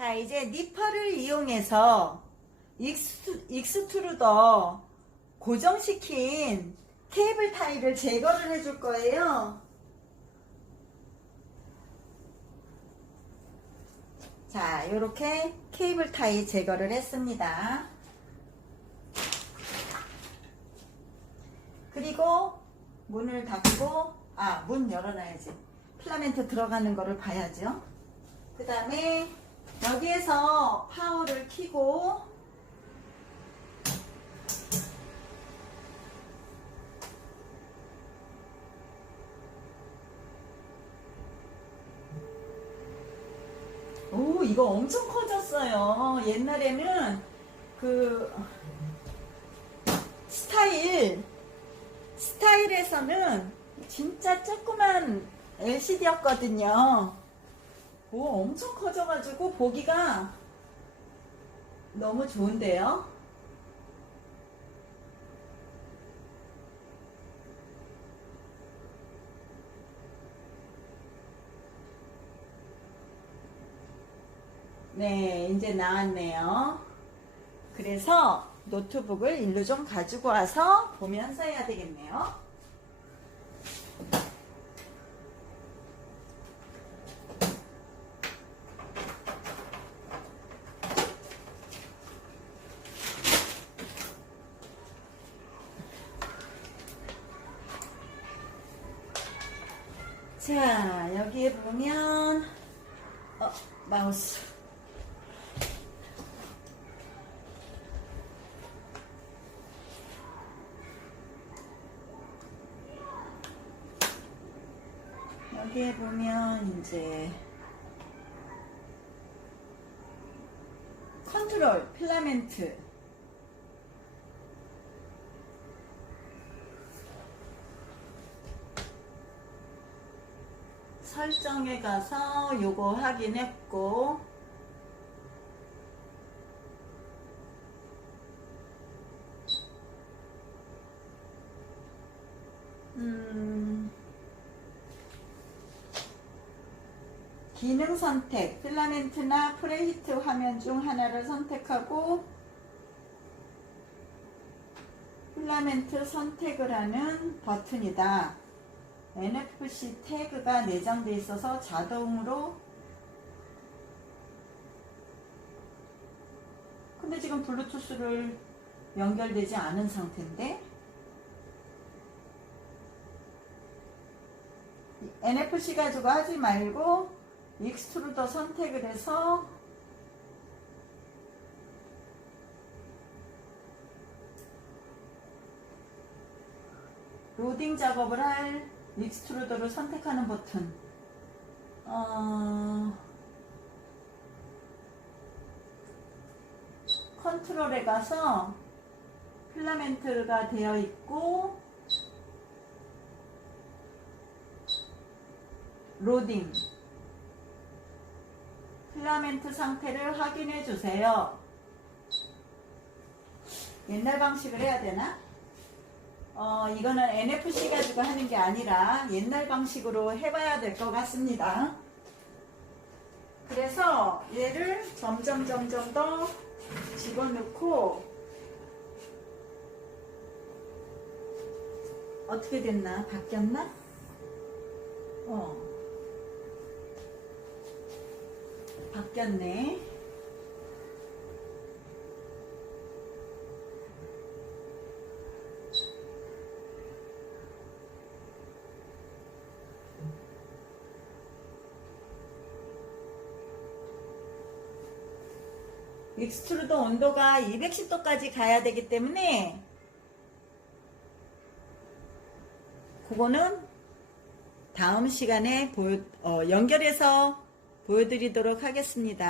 자, 이제 니퍼를 이용해서 익스, 익스트루더 고정시킨 케이블 타이를 제거를 해줄 거예요. 자, 이렇게 케이블 타이 제거를 했습니다. 그리고 문을 닫고, 아, 문 열어놔야지. 필라멘트 들어가는 거를 봐야죠. 그 다음에 여기에서 파워를 켜고, 오, 이거 엄청 커졌어요. 옛날에는 그 스타일, 스타일에서는 진짜 조그만 LCD였거든요. 오, 엄청 커져가지고 보기가 너무 좋은데요? 네, 이제 나왔네요. 그래서 노트북을 일로 좀 가지고 와서 보면서 해야 되겠네요. 자, 여기에 보면, 어, 마우스. 여기에 보면 이제 컨트롤 필라멘트 설정에 가서 요거 확인했고 음 기능 선택, 필라멘트나 프레히트 화면 중 하나를 선택하고 필라멘트 선택을 하는 버튼이다. NFC 태그가 내장되어 있어서 자동으로 근데 지금 블루투스를 연결되지 않은 상태인데 NFC 가지고 하지 말고 익스트루더 선택을 해서 로딩 작업을 할 익스트루더를 선택하는 버튼 어, 컨트롤에 가서 필라멘트가 되어 있고 로딩 필라멘트 상태를 확인해 주세요. 옛날 방식을 해야 되나? 어, 이거는 NFC 가지고 하는 게 아니라 옛날 방식으로 해봐야 될 것 같습니다. 그래서 얘를 점점 점점 더 집어넣고 어떻게 됐나? 바뀌었나? 어. 바뀌었네. 익스트루더 온도가 210도까지 가야 되기 때문에 그거는 다음 시간에 보여, 어, 연결해서 보여드리도록 하겠습니다.